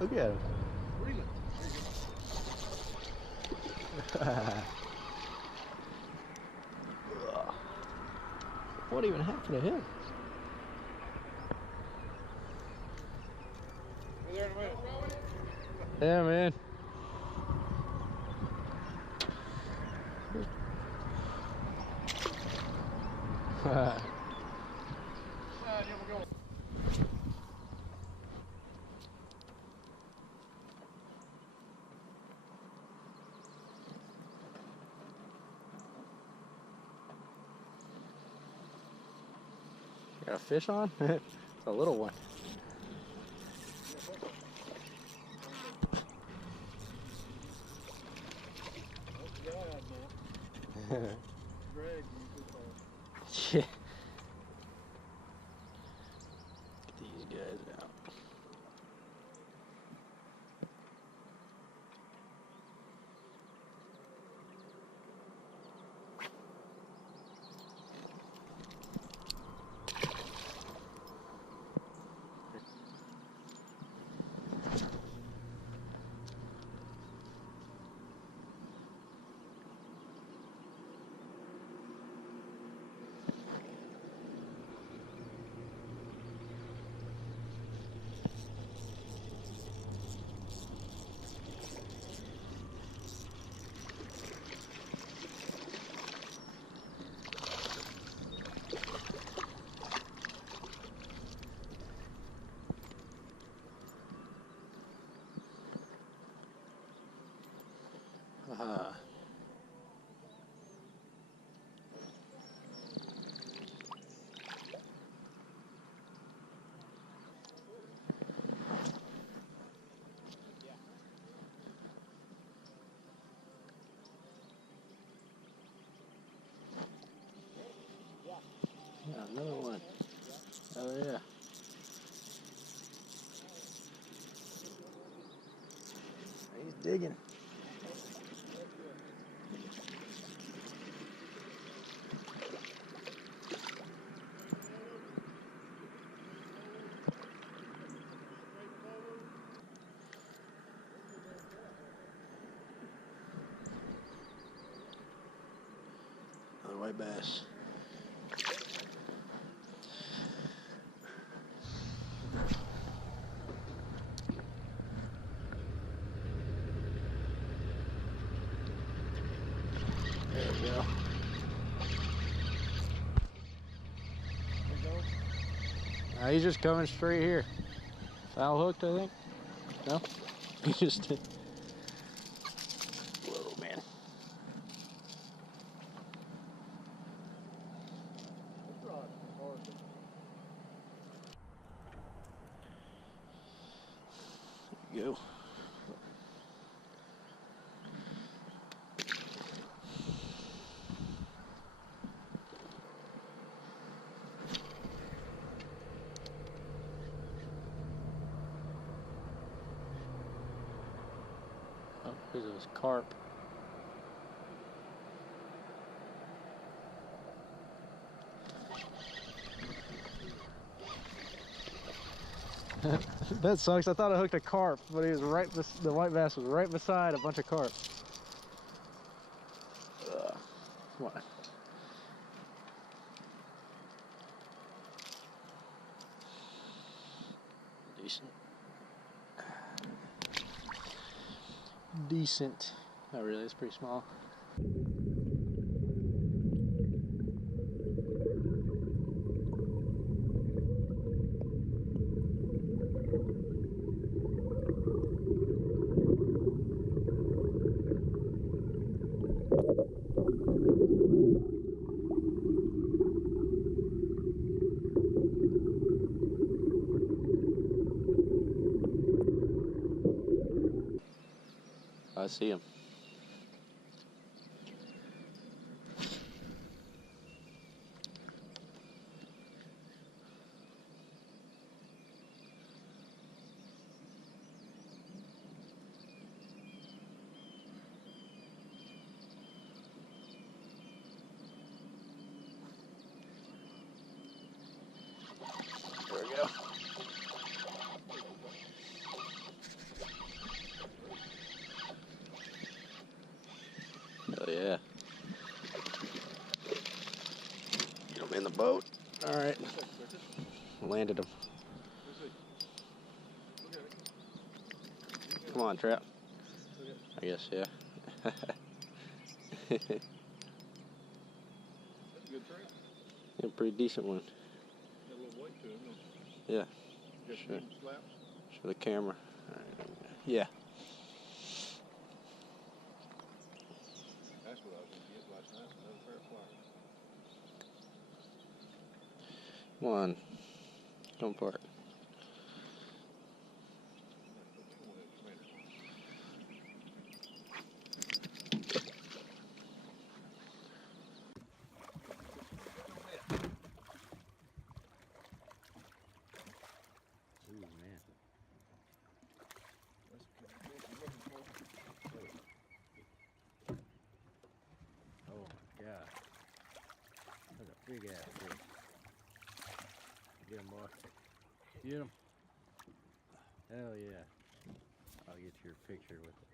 Look at him. Breathing. What even happened to him? Yeah, man. Here we go. Got a fish on? It's a little one. Greg, Yeah. Get these guys out. Yeah, another one. Oh yeah. He's digging. Another white bass. There we go. He's just coming straight here. Foul hooked, I think. No? He just did. Whoa, man. There you go. Oh, here's those carp. That sucks. I thought I hooked a carp, but he was right. The white bass was right beside a bunch of carp. Come on. Decent. Decent. Not really. It's pretty small. I see him. There we go. landed him. Let's see. Look at it. Come on, Trap. Look at it. I guess, yeah. That's a good trout. A pretty decent one. Got a little weight to him. Yeah. Just Sure. slap. Show the camera. All right. Yeah. That's what I was going to get last night. Another pair of pliers. Come on. Don't part. Ooh, man. Oh my God. That's a big ass fish. Get him, boy. Get him. Hell yeah. I'll get your picture with it.